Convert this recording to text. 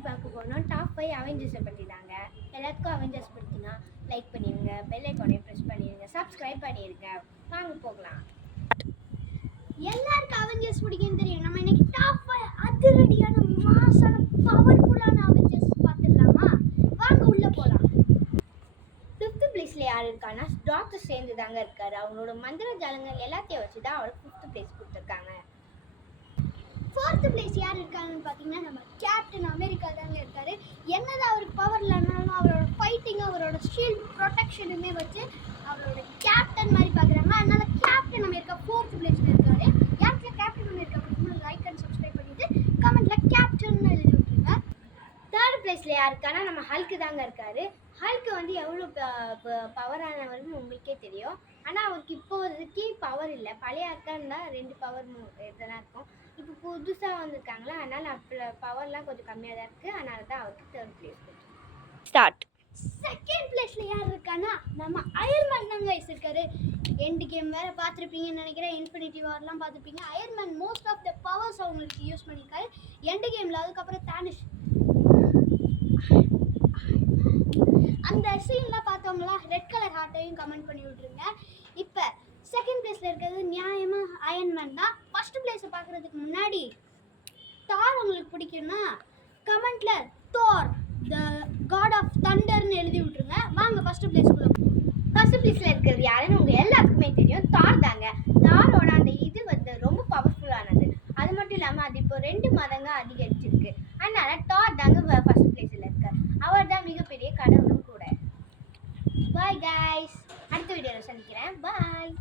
பற்றி பார்க்க போனோம். டாப் 5 அவெஞ்சர்ஸை பற்றி தாங்க. எல்லாத்துக்கும் அவெஞ்சர்ஸ் பிடிக்குன்னா லைக் பண்ணிடுங்க, பெல் ஐக்கானையும் ப்ரெஸ் பண்ணிடுங்க, சப்ஸ்கிரைப் பண்ணிடுங்க. வாங்க போகலாம். எல்லாருக்கும் அவெஞ்சர்ஸ் பிடிக்குன்னு தெரியும். நம்ம இன்னைக்கு டாப் 5 அதிரடியான மாசான பவர்ஃபுல்லான அவெஞ்சர்ஸ் பார்த்துடலாமா? வாங்க உள்ள போகலாம். 5th பிளேஸில் யார் இருக்கான்னா டாக்டர் ஸ்ட்ரேஞ்ச் தாங்க இருக்காரு. அவங்களோட மந்திர ஜாலங்கள் எல்லாத்தையும் வச்சு தான் அவருக்கு 5th பிளேஸ் கொடுத்துருக்காங்க. 4th பிளேஸ் யார் இருக்காங்கன்னு பார்த்தீங்கன்னா நம்ம கேப்டன் அமெரிக்கா தாங்க இருக்காரு. என்னதான் அவருக்கு பவர் இல்லைனாலும் அவரோட ஃபைட்டிங், அவரோட ஷீல்ட் ப்ரொடெக்ஷனுமே வச்சு அவரோட கேப்டன் மாதிரி பார்க்குறாங்க. அதனால கேப்டன் அமெரிக்கா 4th பிளேஸில் இருக்காரு. யாருக்கு கேப்டன் அமெரிக்கா பிடிக்கும்போது லைக் அண்ட் சப்ஸ்கிரைப் பண்ணிட்டு கமெண்ட்ல கேப்டன் எழுதி விட்டுருங்க. 3rd பிளேஸில் யார் இருக்கான்னா நம்ம ஹல்க்கு தாங்க இருக்காரு. ஹல்க்கு வந்து எவ்வளோ பவரானவர்னு உங்களுக்கே தெரியும். ஆனால் அவருக்கு இப்போதைக்கு பவர் இல்லை. பழைய ஹல்க்காக 2 பவர் இதெல்லாம் இருக்கும். இப்போ புதுசாக வந்திருக்காங்களா, அதனால் அப்போ பவர்லாம் கொஞ்சம் கம்மியாக தான் இருக்குது. அதனால தான் அவருக்கு 3rd பிளேஸ் ஸ்டார்ட். 2nd பிளேஸில் யார் இருக்கான்னா நம்ம அயர்மேன் தாங்க இருக்காரு. எண்டு கேம் வேறு பார்த்துருப்பீங்கன்னு நினைக்கிறேன். இன்ஃபினிட்டி வார்லாம் பார்த்துருப்பீங்க. Iron Man most of the powers அவங்களுக்கு யூஸ் பண்ணியிருக்காரு எண்டு கேமில். அதுக்கப்புறம் தானிஷ் அந்த சீன்லாம் பார்த்தவங்களாம் ரெட் கலர் ஹார்ட்டையும் கமெண்ட் பண்ணி விட்ருங்க. இப்போ 2nd பிளேஸில் இருக்கிறது நியாயமாக அயன்மேன் தான். 1st பிளேஸை பார்க்குறதுக்கு முன்னாடி தார் உங்களுக்கு பிடிக்கும்னா கமெண்ட்டில் தார் த காட் ஆஃப் தண்டர்னு எழுதி விட்ருங்க. வாங்க 1st பிளேஸ்க்குள்ள. 1st பிளேஸில் இருக்கிறது யாருன்னு உங்கள் எல்லாருக்குமே தெரியும், தார் தாங்க. தாரோட அந்த இது வந்து ரொம்ப பவர்ஃபுல்லானது. அது மட்டும் இல்லாமல் அது இப்போ 2 மடங்கு அதிகரிச்சிருக்கு. அதனால தார் தாங்க 1st பிளேஸில் இருக்கார். அவர் தான் மிகப்பெரிய கடவுளும் கூட. பாய் கைஸ், அடுத்த வீடியோவில் சந்திக்கிறேன். பாய்.